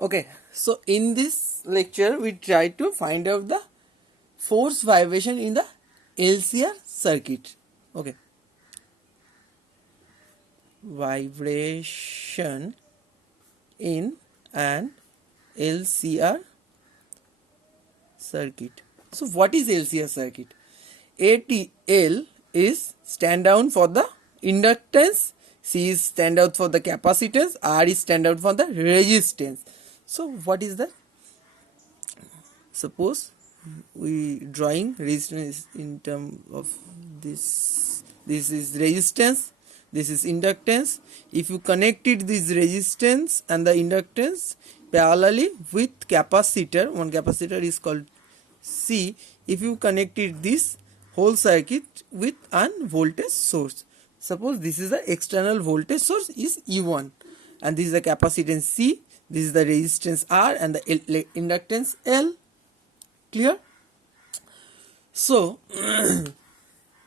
Okay, so in this lecture we try to find out the force vibration in the LCR circuit. Okay, vibration in an LCR circuit. So what is LCR circuit? ATL is stand down for the inductance, C is stand out for the capacitance, R is stand out for the resistance. So what is that? Suppose we drawing resistance in term of this is resistance, this is inductance. If you connected this resistance and the inductance parallelly with capacitor, one capacitor is called C, if you connected this whole circuit with an voltage source, suppose this is the external voltage source is E1 and this is the capacitance C, this is the resistance R and the inductance L. Clear? So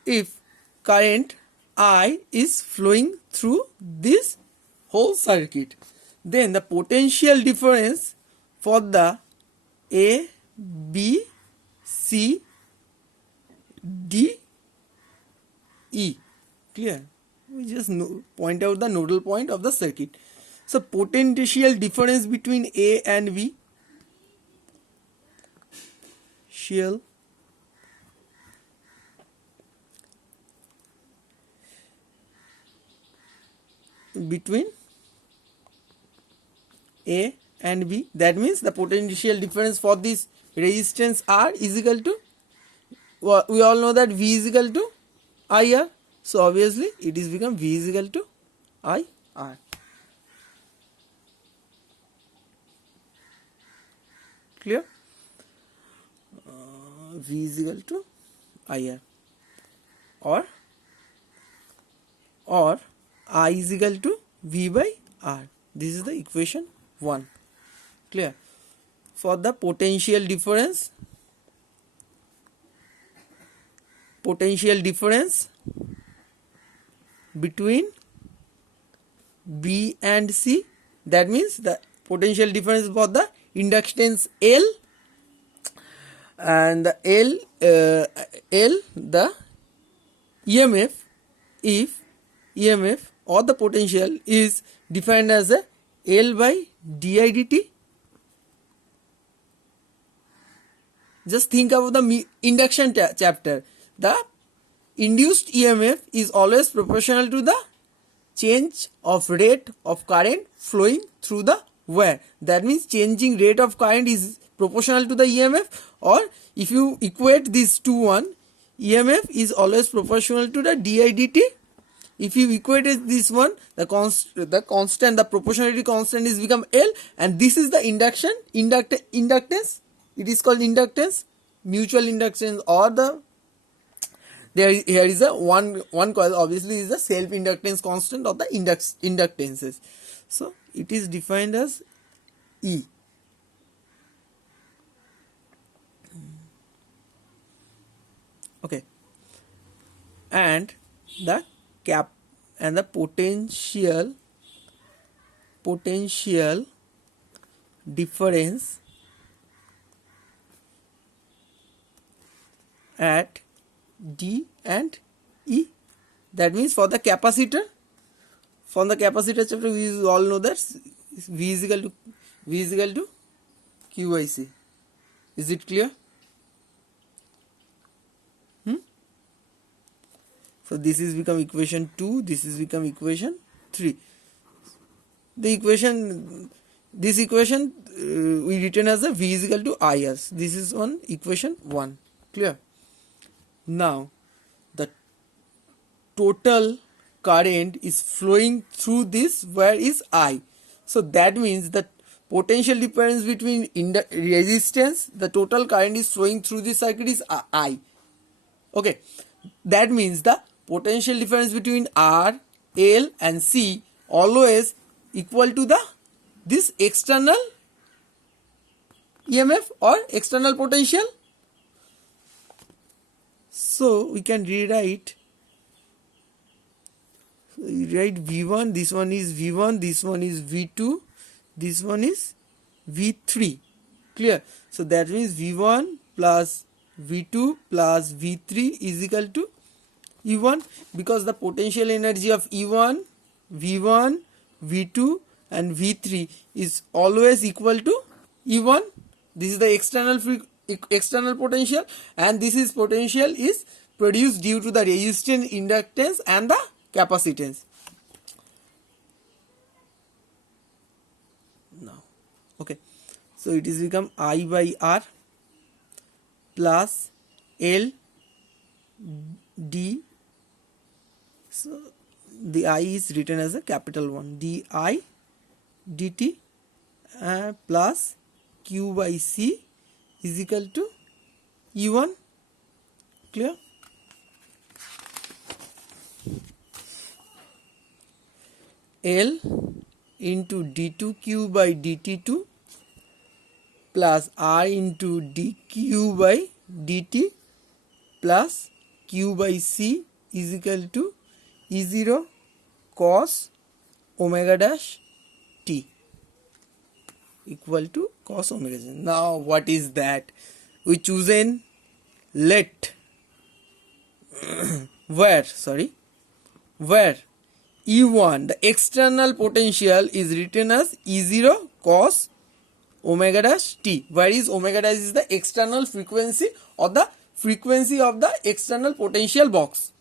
if current I is flowing through this whole circuit, then the potential difference for the A, B, C, D, E. Clear? We just point out the nodal point of the circuit. So potential difference between A and B, potential between A and B, that means the potential difference for this resistance R is equal to, we all know that V is equal to IR, so obviously it is become V is equal to IR. Clear? V is equal to IR or I is equal to V by R. This is the equation 1. Clear? For the potential difference between B and C, that means the potential difference for the inductance L and the L the EMF, if EMF or the potential is defined as a L by di dt. Just think about the induction chapter. The induced EMF is always proportional to the change of rate of current flowing through the wire. That means changing rate of current is proportional to the EMF, or if you equate these two one, EMF is always proportional to the di dt. If you equate this one, the constant, the proportionality constant is become L, and this is the inductance. It is called inductance, mutual inductance, or the here is a one coil. Obviously, is the self inductance constant of the inductances. So it is defined as E. Okay, and the cap and the potential difference at D and E, that means for the capacitor, from the capacitor chapter we all know that V is equal to Q by C. Is it clear? So this is become equation 2, this is become equation 3. This equation we written as a V is equal to IS. This is on equation 1. Clear? Now the total current is flowing through this wire is I. So that means that potential difference between resistance, the total current is flowing through this circuit is I. Okay, that means the potential difference between R, L and C always equal to the this external EMF or external potential. So we can rewrite V1, this one is V1, this one is V2, this one is V3. Clear? So that means V1 plus V2 plus V3 is equal to E1, because the potential energy of E1, V1, V2 and V3 is always equal to E1. This is the external potential, and this is potential is produced due to the resistance, inductance and the capacitance. Now, okay, so it is become I by R plus L D. So the I is written as a capital one, di dt plus Q by C is equal to E1. Clear? L into d2q by dt2 plus R into dq by dt plus Q by C is equal to E0 cos omega dash t, equal to cos omega. Now what is that? We chosen let where E1, the external potential, is written as E0 cos omega dash t. Where is omega dash is the external frequency or the frequency of the external potential box.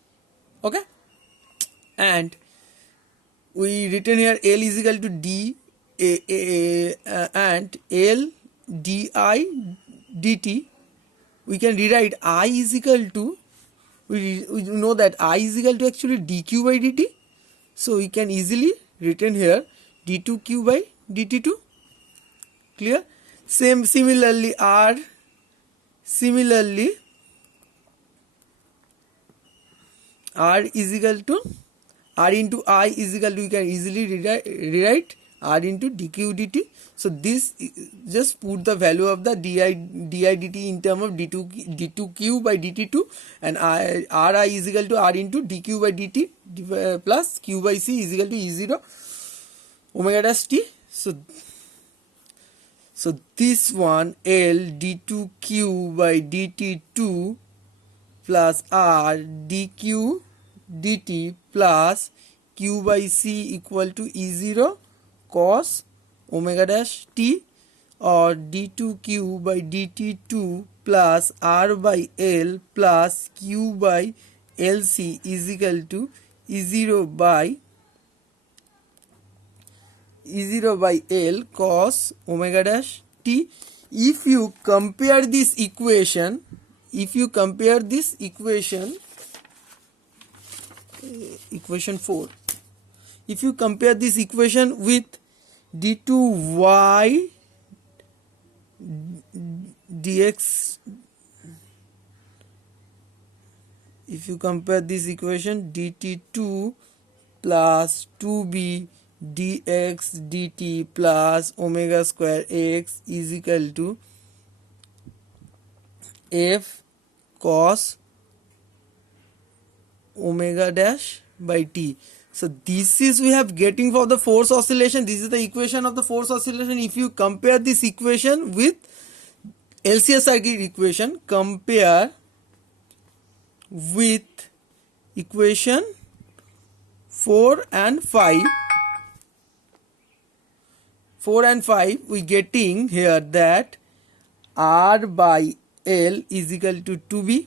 Okay, and we written here L is equal to D and L di dt. We can rewrite I is equal to, we know that I is equal to actually dq by dt. So we can easily written here d2q by dt2. Clear? Similarly R is equal to R into I is equal to, we can easily rewrite R into dq dt. So this just put the value of the di dt in term of d2q by dt2, and Ri is equal to R into dq by dt plus Q by C is equal to E0 omega dash t. So this one L d2q by dt2 plus R dq dt plus Q by C equal to E0 cos omega dash t, or d2q by dt2 plus R by L plus Q by LC is equal to E0 by L cos omega dash t. If you compare this equation, equation 4, if you compare this equation with d2y dx, if you compare this equation dt2 plus 2b dx dt plus omega square x is equal to f cos omega dash by t. So this is we have getting for the force oscillation. This is the equation of the force oscillation. If you compare this equation with LCR circuit equation, compare with equation 4 and 5. 4 and 5 we getting here that R by L is equal to 2b,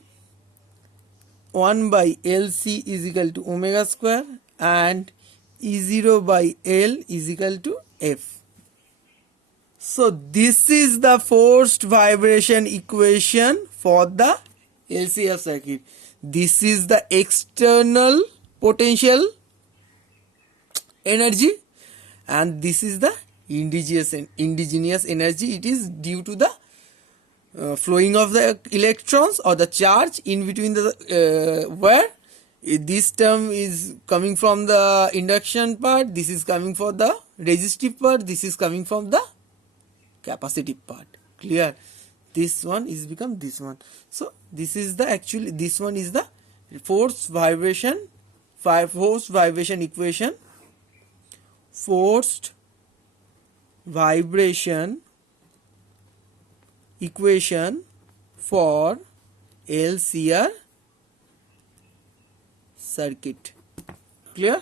1 by LC is equal to omega square, and E0 by L is equal to F. So this is the forced vibration equation for the LCR circuit. This is the external potential energy, and this is the indigenous energy. It is due to the flowing of the electrons or the charge in between the where this term is coming from the induction part, this is coming for the resistive part, this is coming from the capacitive part. Clear? This one is become this one. So this is the actually, this one is the forced vibration equation. Forced vibration equation for LCR circuit. Clear?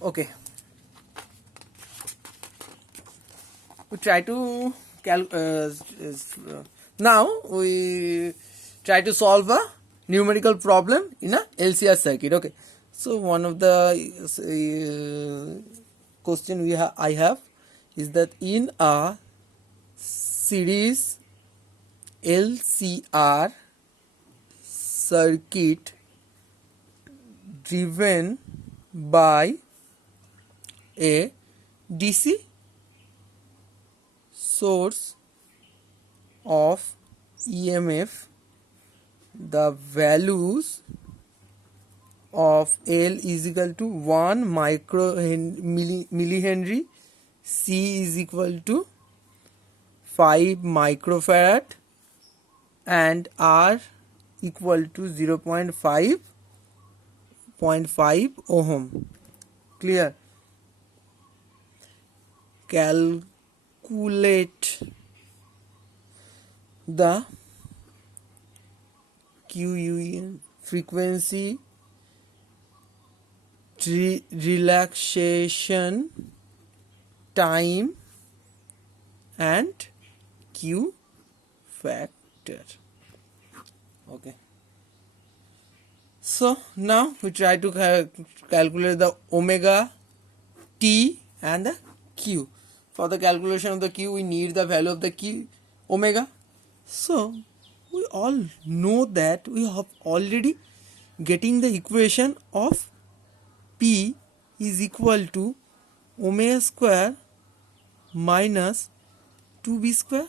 Okay. We try to now we try to solve a numerical problem in a LCR circuit. Okay, so one of the question I have is that in a series LCR circuit driven by a DC source of EMF, the values of L is equal to 1 millihenry, C is equal to 5 microfarad, and R equal to 0.5 ohm. Clear? Calculate the QUEN frequency relaxation time and Q factor. Okay, so now we try to calculate the omega T and the Q. For the calculation of the Q, we need the value of the Q omega. So we all know that we have already getting the equation of P is equal to omega square minus 2b square.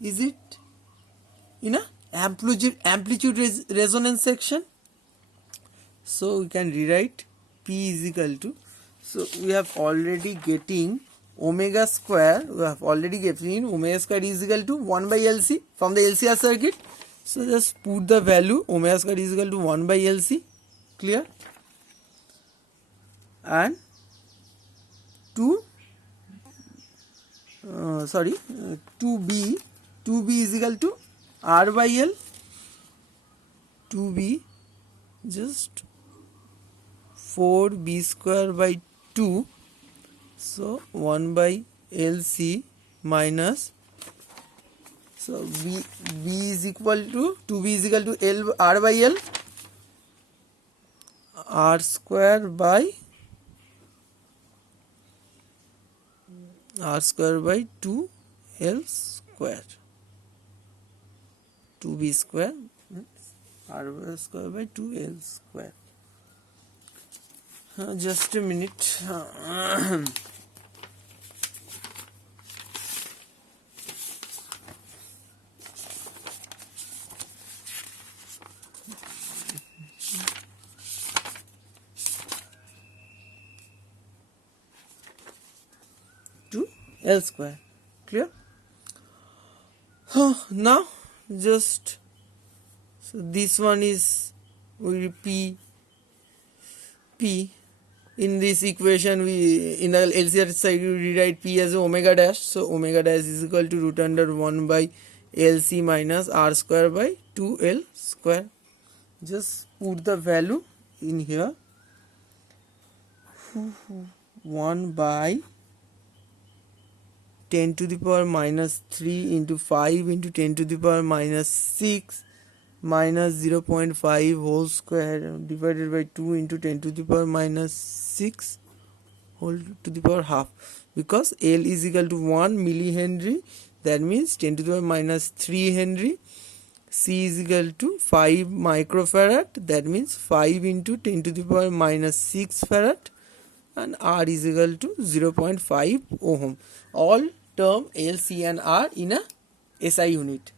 Is it in a amplitude resonance section? So we can rewrite P is equal to, so we have already getting omega square, is equal to 1 by LC from the LCR circuit. So just put the value omega square is equal to 1 by LC. Clear? And 2b is equal to R by L. 2b just 4b square by 2, so 1 by LC minus, so b is equal to 2b is equal to L R by L, R square by 2 L square, 2b square R square by 2 L square. Just a minute. To L square. Clear? Now just, so this one is P in this equation, we in the LCR side we rewrite P as omega dash, so omega dash is equal to root under 1 by LC minus R square by 2L square. Just put the value in here, 1 by 10 to the power minus 3 into 5 into 10 to the power minus 6 minus 0.5 whole square divided by 2 into 10 to the power minus 6 whole to the power half, because L is equal to 1 millihenry, that means 10 to the power minus 3 henry. C is equal to 5 microfarad, that means 5 into 10 to the power minus 6 farad, and R is equal to 0.5 ohm. All term L, C and R in a SI unit.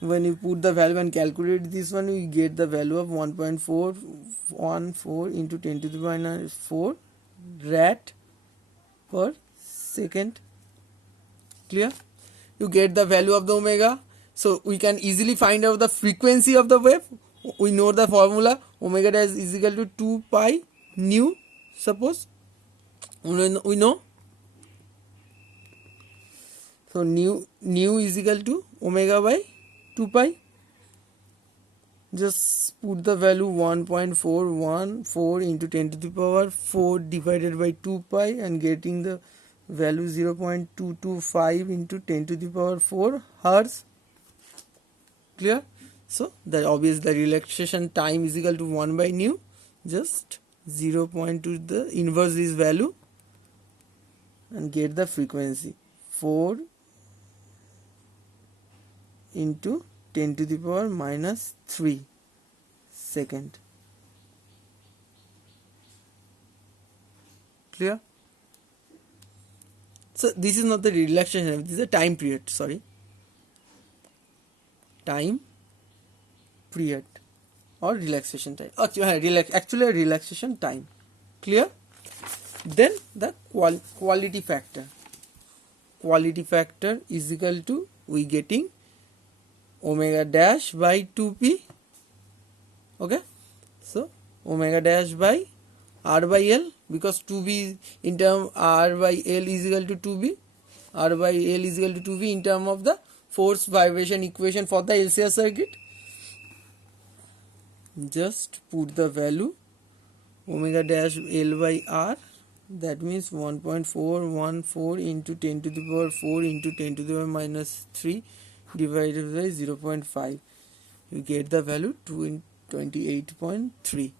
When you put the value and calculate this one, we get the value of 1.414 into 10 to the power minus 4 rad per second. Clear? You get the value of the omega. So we can easily find out the frequency of the wave. We know the formula, omega dash is equal to 2 pi nu suppose we know. So nu is equal to omega by 2 pi. Just put the value 1.414 into 10 to the power 4 divided by 2 pi and getting the value 0.225 into 10 to the power 4 hertz. Clear? So the relaxation time is equal to 1 by nu. Just 0.2 the inverse this value and get the frequency 4 into 10 to the power minus 3 second. Clear? So this is not the relaxation, this is a time period, sorry. Time period or relaxation time. Actually relaxation time. Clear? Then the quality factor. Quality factor is equal to we getting omega dash by 2p. Okay, so omega dash by r by l, because 2b in term r by l is equal to 2b, r by l is equal to 2b in term of the force vibration equation for the LCR circuit. Just put the value omega dash l by r, that means 1.414 into 10 to the power 4 into 10 to the power minus 3 divided by 0.5. You get the value 28.3.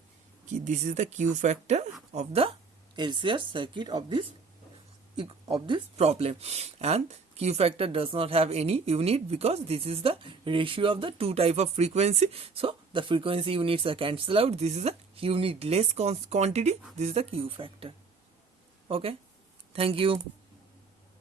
This is the Q factor of the LCR circuit of this problem, and Q factor does not have any unit because this is the ratio of the two type of frequency. So the frequency units are cancelled out. This is a unit less quantity. This is the Q factor. Okay, thank you.